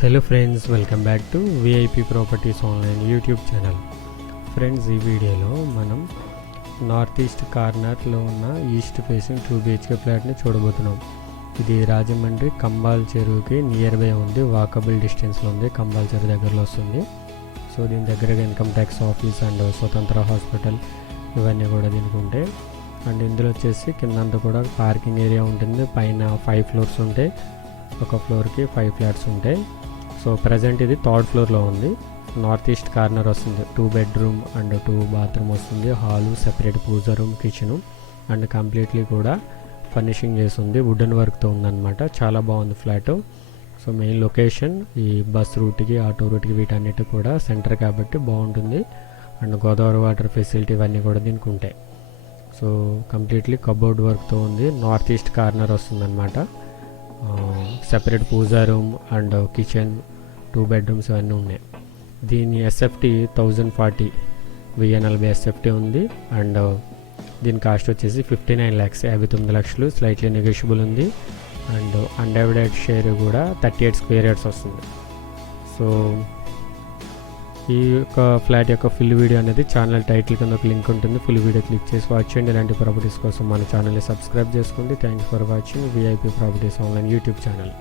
Hello friends welcome back to VIP properties online YouTube channel friends ఈ వీడియోలో మనం north east కార్నర్లో ఉన్న ఈస్ట్ ఫేసింగ్ టూ బిహెచ్కే ఫ్లాట్ని చూడబోతున్నాం. ఇది రాజమండ్రి కంబాల్ చెరువుకి నియర్ బై ఉంది వాకబుల్ డిస్టెన్స్లో ఉంది కంబాల్ చెరువు దగ్గరలో వస్తుంది. సో దీని దగ్గరగా income tax office and Swatantra hospital ఇవన్నీ కూడా దీనికి ఉంటే. అండ్ ఇందులో వచ్చేసి కిందంతా కూడా పార్కింగ్ ఏరియా ఉంటుంది పైన ఫైవ్ ఫ్లోర్స్ ఉంటాయి. ఒక ఫ్లోర్కి ఫైవ్ ఫ్లాట్స్ ఉంటాయి. సో ప్రజెంట్ ఇది థర్డ్ ఫ్లోర్లో ఉంది. నార్త్ ఈస్ట్ కార్నర్ వస్తుంది. Two bedroom and two bathroom వస్తుంది. Hall separate pooja room kitchen and completely కూడా ఫర్నిషింగ్ చేసి ఉంది వుడెన్ వర్క్తో ఉందన్నమాట. చాలా బాగుంది ఫ్లాట్ సో మెయిన్ లొకేషన్ ఈ బస్ రూట్కి ఆటో రూట్కి వీటన్నిటి కూడా సెంటర్ కాబట్టి బాగుంటుంది. అండ్ గోదావరి వాటర్ ఫెసిలిటీ ఇవన్నీ కూడా దీనికి ఉంటాయి. సో కంప్లీట్లీ కబోర్డ్ వర్క్తో ఉంది. నార్త్ ఈస్ట్ కార్నర్ వస్తుందన్నమాట. Separate pooja room and kitchen two bedrooms ఇవన్నీ ఉన్నాయి. దీని ఎస్ఎఫ్టీ థౌజండ్ ఫార్టీ వెయ్యి నలభై ఎస్ఎఫ్టీ ఉంది. అండ్ దీని కాస్ట్ వచ్చేసి ఫిఫ్టీ నైన్ ల్యాక్స్ యాభై తొమ్మిది లక్షలు స్లైట్లీ నెగోషియబుల్ ఉంది. అండ్ అన్డైవిడెడ్ షేర్ కూడా థర్టీ ఎయిట్ స్క్వేర్ యార్డ్స్ వస్తుంది. సో ఈ యొక్క ఫ్లాట్ యొక్క ఫుల్ వీడియో అనేది ఛానల్ టైటిల్ కింద ఒక లింక్ ఉంటుంది. ఫుల్ వీడియో క్లిక్ చేసి వాచ్ చేయండి. ఇలాంటి ప్రాపర్టీస్ కోసం మన ఛానల్ని సబ్స్క్రైబ్ చేసుకోండి. Thanks for watching VIP properties online YouTube channel